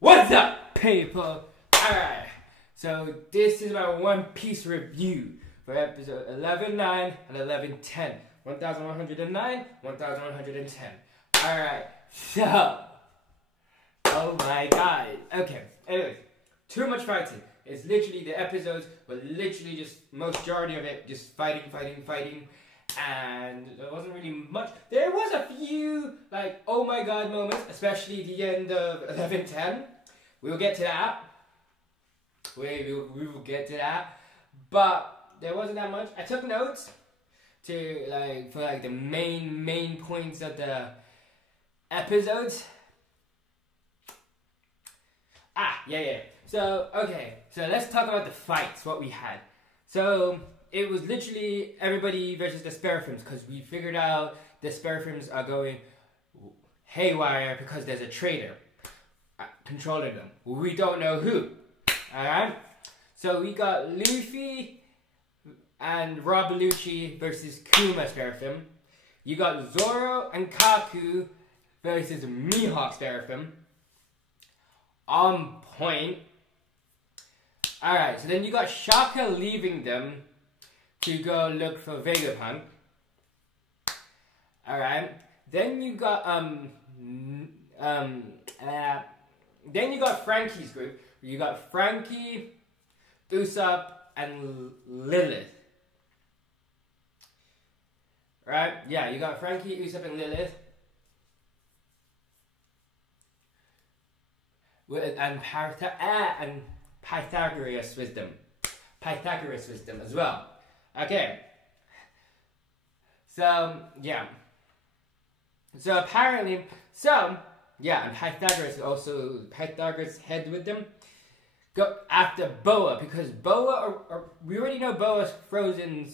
What's up, people? Alright, so this is my One Piece review for episode 11.9 and 11.10. 1109, 1110. Alright, so. Oh my god. Okay, anyways, too much fighting. It's literally, the episodes were literally just, majority of it, just fighting. And there wasn't really much. There was a few, like, oh my god moments, especially the end of 11.10. We will get to that. We will get to that. But there wasn't that much. I took notes to, like, for, like, the main points of the episodes. Yeah. So, okay. So, let's talk about the fights, what we had. So, it was literally everybody versus the Seraphins, because we figured out the Seraphins are going haywire because there's a traitor controlling them. We don't know who. Alright? So we got Luffy and Rob Lucci versus Kuma Seraphim. You got Zoro and Kaku versus Mihawk Seraphim. On point. Alright, so then you got Shaka leaving them to go look for Vegapunk. Alright. Then you got then you got Frankie's group. You got Frankie, Usopp, and Lilith. Right? Yeah, you got Frankie, Usopp, and Lilith. And Pythagoras wisdom. Pythagoras wisdom as well. Okay. So, yeah. So, apparently, and Pythagoras head with them. Go after Boa, because Boa, we already know Boa's frozen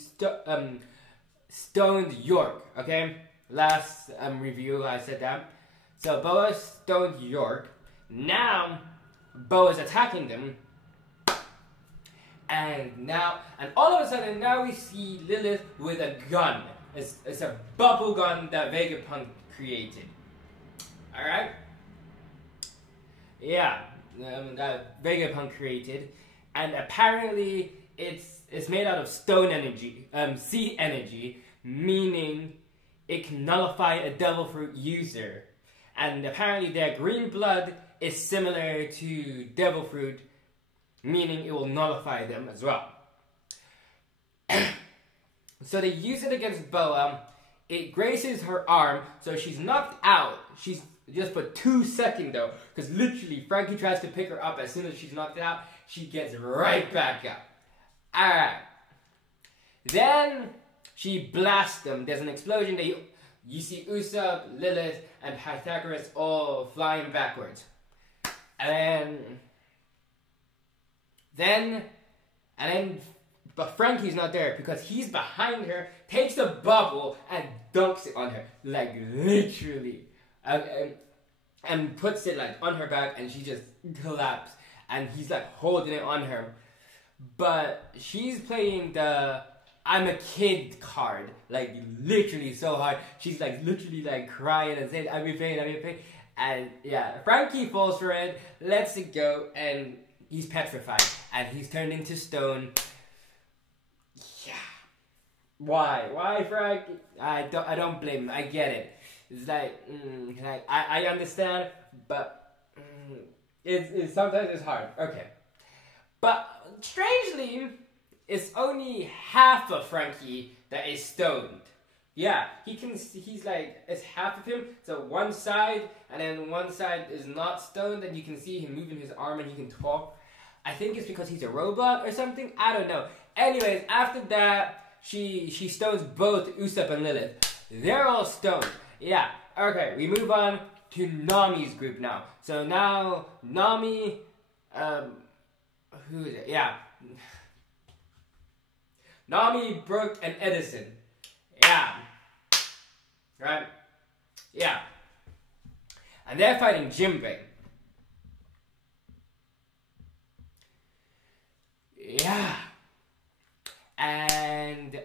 stoned York, okay? Last review I said that. So, Boa stoned York. Now, Boa's attacking them. And all of a sudden, now we see Lilith with a gun. It's a bubble gun that Vegapunk created. Alright? Yeah, that Vegapunk created. And apparently, it's made out of stone energy, sea energy, meaning it can nullify a devil fruit user. And apparently, their green blood is similar to devil fruit, meaning it will nullify them as well. So they use it against Boa. It grazes her arm, so she's knocked out. She's just for 2 seconds though, because literally Frankie tries to pick her up. As soon as she's knocked out, she gets right back up. Alright. Then she blasts them. There's an explosion. You see Usopp, Lilith, and Pythagoras all flying backwards. But Frankie's not there because he's behind her, takes the bubble and dunks it on her, like literally, and puts it like on her back, and she just collapses, and he's like holding it on her, but she's playing the I'm a kid card, like literally so hard. She's like literally like crying and saying I'm in pain, and yeah, Frankie falls for it, lets it go, and he's petrified, and he's turned into stone. Yeah. Why, Frank? I don't blame him. I get it. It's like, I understand, but it's sometimes it's hard. Okay. But strangely, it's only half of Frankie that is stoned. Yeah, he's like, it's half of him. So one side, and then one side is not stoned, and you can see him moving his arm and he can talk. I think it's because he's a robot or something. I don't know. Anyways, after that, she stones both Usopp and Lilith. They're all stoned. Yeah. Okay, we move on to Nami's group now. So now, Nami, who is it? Yeah. Nami, Brooke, and Edison. Yeah. Right? Yeah. And they're fighting Jinbei. Yeah. And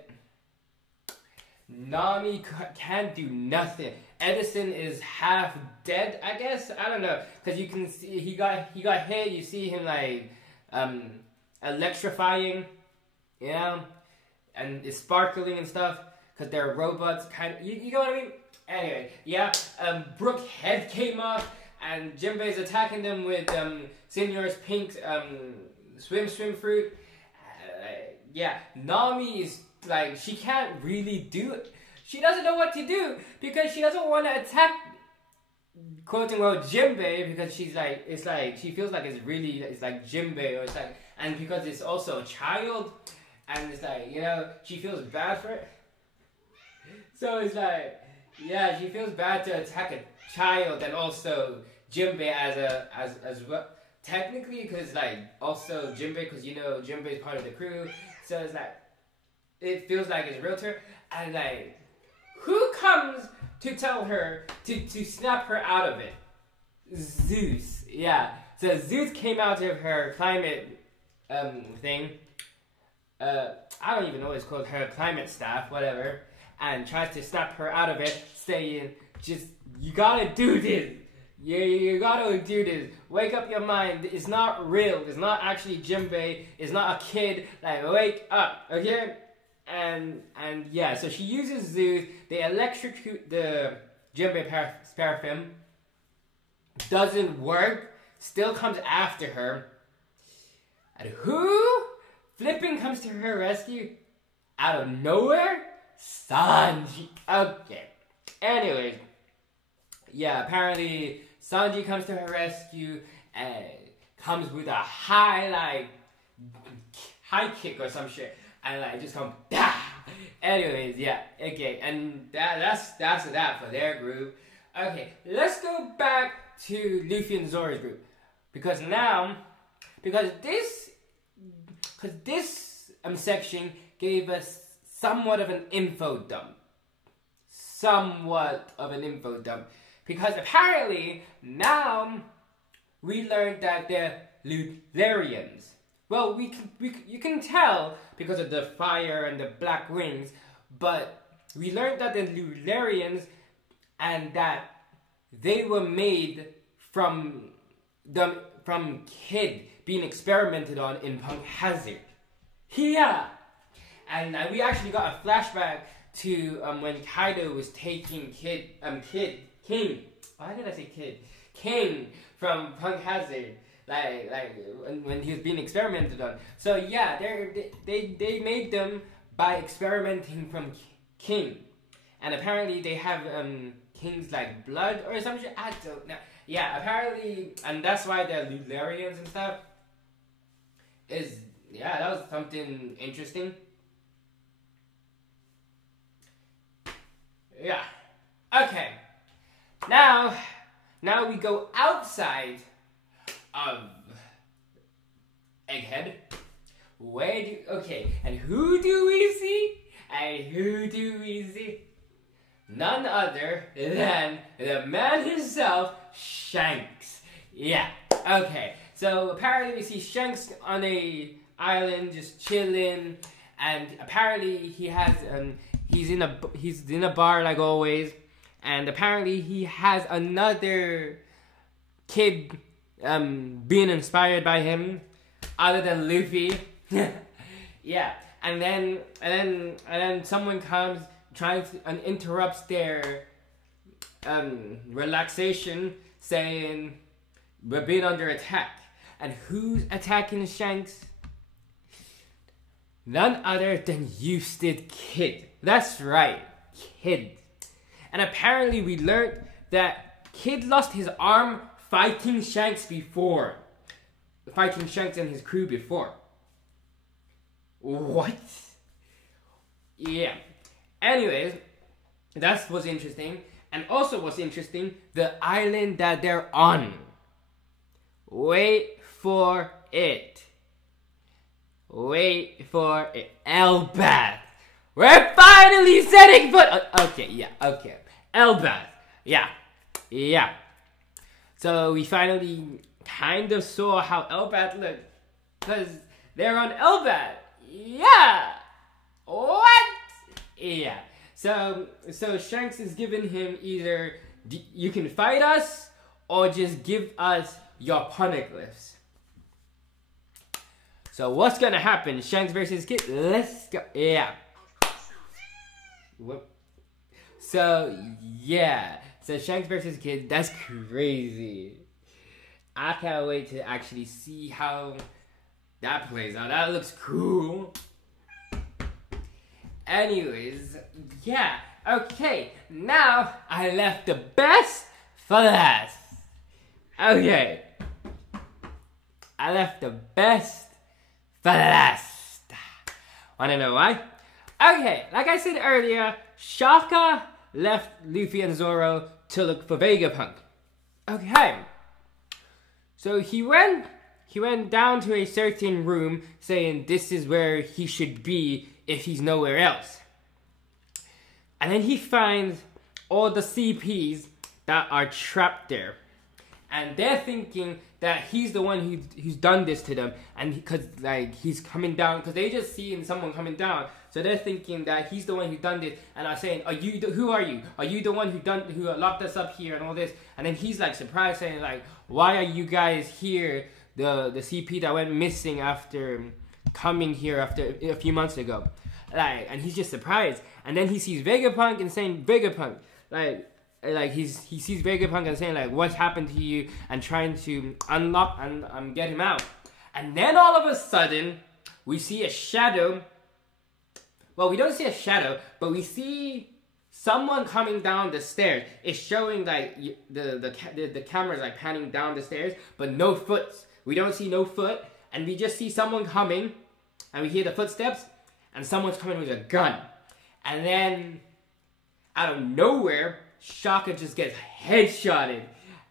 Nami can't do nothing. Edison is half dead, I guess. I don't know, because you can see he got hit. You see him like electrifying, you know, and it's sparkling and stuff because they're robots. Kind of, you know what I mean? Anyway, yeah. Brooke's head came off, and Jinbei's attacking them with Senor's Pink's swim fruit. Yeah, Nami is like, she can't really do it. She doesn't know what to do because she doesn't want to attack, quote unquote, Jinbei, because she's like, it's like, she feels like it's like Jinbei, or it's like, and because it's also a child, and it's like, you know, she feels bad for it. So it's like, yeah, she feels bad to attack a child, and also Jinbei as well. Technically, because like, also Jinbei, because you know, Jinbei is part of the crew, so it's like, it feels like it's real to her, and like, who comes to tell her to snap her out of it? Zeus. Yeah. So Zeus came out of her climate thing. I don't even know what it's called, her climate staff, whatever, and tries to snap her out of it, saying, just, you gotta do this. You gotta do this. Wake up your mind. It's not real. It's not actually Jinbei. It's not a kid. Like, wake up, okay? And yeah, so she uses Zeus. They electrocute the Jinbei paraffin. Doesn't work. Still comes after her. And who flipping comes to her rescue? Out of nowhere? Sanji. Okay. Anyways. Yeah, apparently Sanji comes to her rescue and comes with a high kick or some shit. And like just come, dah! Anyways, yeah, okay, and that's that for their group. Okay, let's go back to Luffy and Zoro's group, because this section gave us somewhat of an info dump. Because apparently now we learned that they're Lutherans. Well, you can tell because of the fire and the black wings, but we learned that the Lutherans, and that they were made from Kid being experimented on in Punk Hazard. Yeah, and we actually got a flashback to when Kaido was taking King. Why did I say Kid? King from Punk Hazard. Like when he was being experimented on. So yeah, they made them by experimenting from King, and apparently they have King's like blood or some shit. I don't know. Yeah, apparently, and that's why they're Lutherans and stuff. That was something interesting. Yeah. Okay. Now we go outside of Egghead. And who do we see? None other than the man himself, Shanks. Yeah, okay. So apparently we see Shanks on a island just chilling, and apparently he has he's in a bar like always, and apparently he has another kid being inspired by him, other than Luffy. Yeah, and then someone comes, tries and interrupts their relaxation, saying we're being under attack. And who's attacking Shanks? None other than Epiosde Kid. That's right, Kid. And apparently we learned that Kid lost his arm fighting Shanks and his crew before. What? Yeah. Anyways, that was interesting. And also what's interesting, the island that they're on. Wait for it. Elbaf. We're finally setting foot. Okay. Elbaf. Yeah. So we finally kind of saw how Elbaf looked, because they're on Elbaf. Yeah. What? Yeah. So Shanks is giving him either you can fight us or just give us your poneglyphs. So what's gonna happen? Shanks versus Kid. Let's go. Yeah. Whoop. So yeah. So Shanks versus Kid. That's crazy. I can't wait to actually see how that plays out. That looks cool. Anyways, yeah. Okay. Now I left the best for last. Okay. I left the best for last. Wanna know why? Okay, like I said earlier, Shaka left Luffy and Zoro to look for Vegapunk. Okay. So he went down to a certain room saying this is where he should be if he's nowhere else. And then he finds all the CPs that are trapped there. And they're thinking that he's the one who's done this to them. And because like he's coming down, because they just seen someone coming down. So they're thinking that he's the one who done this. And are saying, who are you? Are you the one who locked us up here and all this? And then he's like surprised, saying like, why are you guys here? The CP that went missing after coming here after a few months ago. Like, and he's just surprised. And then he sees Vegapunk and saying, Vegapunk, like he sees Vegapunk and saying like, what's happened to you, and trying to unlock and get him out. And then all of a sudden we see a shadow. Well, we don't see a shadow, but we see someone coming down the stairs. It's showing like the camera's like panning down the stairs, but no foot. We don't see no foot, and we just see someone coming, and we hear the footsteps, and someone's coming with a gun. And then out of nowhere, Shaka just gets headshotted,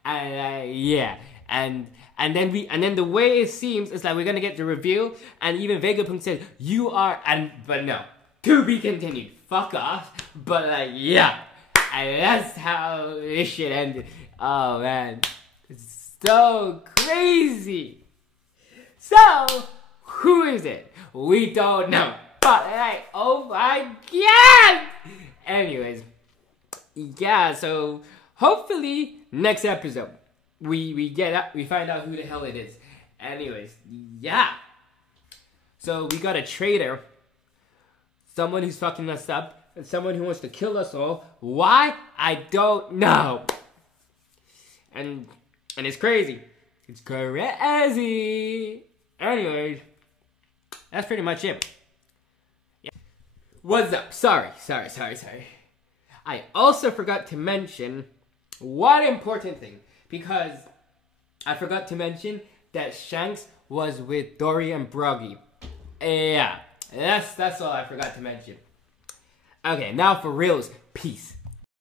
and yeah, and then the way it seems, it's like we're gonna get the reveal, and even Vegapunk says you are, but no, to be continued. Fuck off. But like yeah, and that's how this shit ended. Oh man, it's so crazy. So who is it? We don't know. But like, oh my god. Anyways. Yeah, so hopefully next episode we find out who the hell it is. Anyways, yeah. So we got a traitor, someone who's fucking us up, and someone who wants to kill us all. Why? I don't know. And it's crazy. It's crazy. Anyways, that's pretty much it. Yeah. What's up? Sorry. I also forgot to mention one important thing, because I forgot to mention that Shanks was with Dory and Broggy. Yeah, that's all I forgot to mention. Okay, now for reals. Peace.